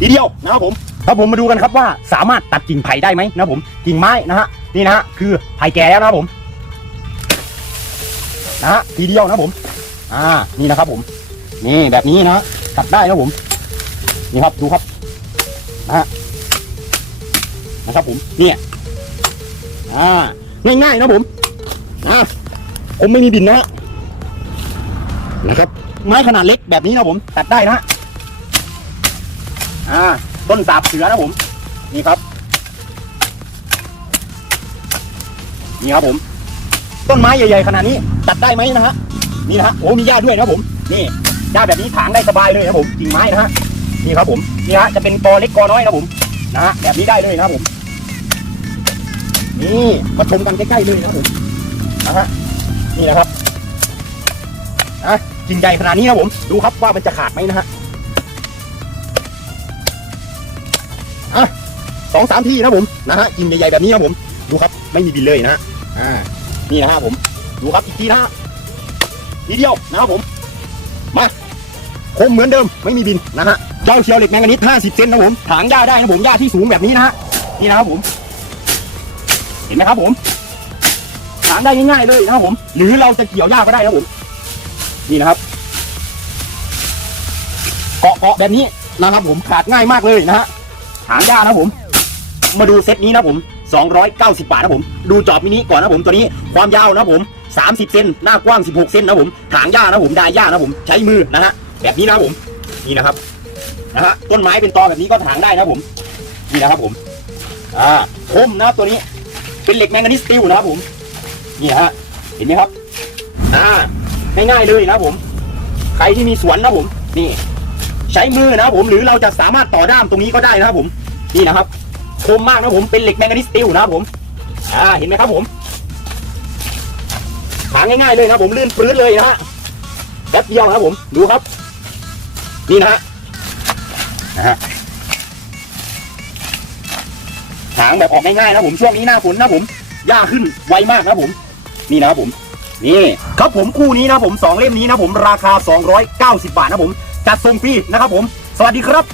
ทีเดียวนะครับผมครับผมมาดูกันครับว่าสามารถตัดกิ่งไผ่ได้ไหมนะครับผมกิ่งไม้นะฮะนี่นะฮะคือไผ่แก่แล้วนะครับผมนะฮะทีเดียวนะครับผม อ่านี่นะครับผม นี่แบบนี้นะตัดได้นะครับผม นี่ครับดูครับนะฮะนะครับผมเนี่ยอ่าง่ายๆนะผมอ่าผมไม่มีบินนะฮะนะครับ ไม้ขนาดเล็กแบบนี้นะผม ตัดได้นะฮะ อ่า ต้นสาบเสือนะผม นี่ครับ นี่ครับผม ต้นไม้ใหญ่ๆขนาดนี้ ตัดได้ไหมนะฮะ นี่นะฮะ โอ้มีหญ้าด้วยนะผม นี่หญ้าแบบนี้ถางได้สบายเลยนะผม กิ่งไม้นะฮะ นี่ครับผม นี่ฮะ จะเป็นกอเล็กกอน้อยนะผม นะฮะ แบบนี้ได้เลยนะครับผม นี่ มาชมกันใกล้ๆเลยนะผม นะฮะ นี่นะครับอะกิ่งใหญ่ขนาดนี้นะผม ดูครับว่ามันจะขาดไหมนะฮะ สองสามที่นะผมนะฮะกิ่งใหญ่ๆแบบนี้นะครับผมดูครับไม่มีบินเลยนะฮะอ่านี่นะฮะผมดูครับอีกทีนะฮะทีเดียวนะครับผมมาคมเหมือนเดิมไม่มีบินนะฮะเจ้าเชียวเหล็กแมงกานิส50 เซนนะผมถางหญ้าได้นะผมหญ้าที่สูงแบบนี้นะฮะนี่นะครับผม เห็นไหมครับผมถางได้ง่ายๆเลยนะครับผม หรือเราจะเกี่ยวหญ้าก็ได้นะผม นี่นะครับ เกาะเกาะแบบนี้นะครับผมขาดง่ายมากเลยนะฮะหางยานะผม มาดูเซตนี้นะผม 290 บาทนะผม ดูจอบมินิก่อนนะผมตัวนี้ความยาวนะผม 30 เซนหน้ากว้าง 16 เซนนะผมถางหญ้านะผมด้หญ้านะผมใช้มือนะฮะแบบนี้นะผมนี่นะครับนะฮะต้นไม้เป็นตอแบบนี้ก็ถางได้นะผมนี่นะครับผมอ่าคมนะครับตัวนี้เป็นเหล็กแมงกานิสตีลนะครับผมนี่ฮะเห็นไหมครับอ่าง่ายๆเลยนะผม ใครที่มีสวนนะผม นี่ ใช้มือนะผมหรือเราจะสามารถต่อด้ามตรงนี้ก็ได้นะครับผม นี่นะครับ คมมากนะผมเป็นเหล็กแมงกานีสตีลนะครับผมอ่าเห็นไหมครับผมหาง่ายๆเลยนะผมลื่นปลื้นเลยนะฮะแป๊บเดียวนะครับผมดูครับ นี่นะฮะนะฮะหางแบบออกง่ายๆนะผมช่วงนี้หน้าฝนนะผมหญ้าขึ้นไวมากนะผม นี่นะครับผม นี่ครับผมคู่นี้นะผมสองเล่มนี้นะผมราคา 290 บาทนะผมจัดส่งฟรีนะครับผม สวัสดีครับ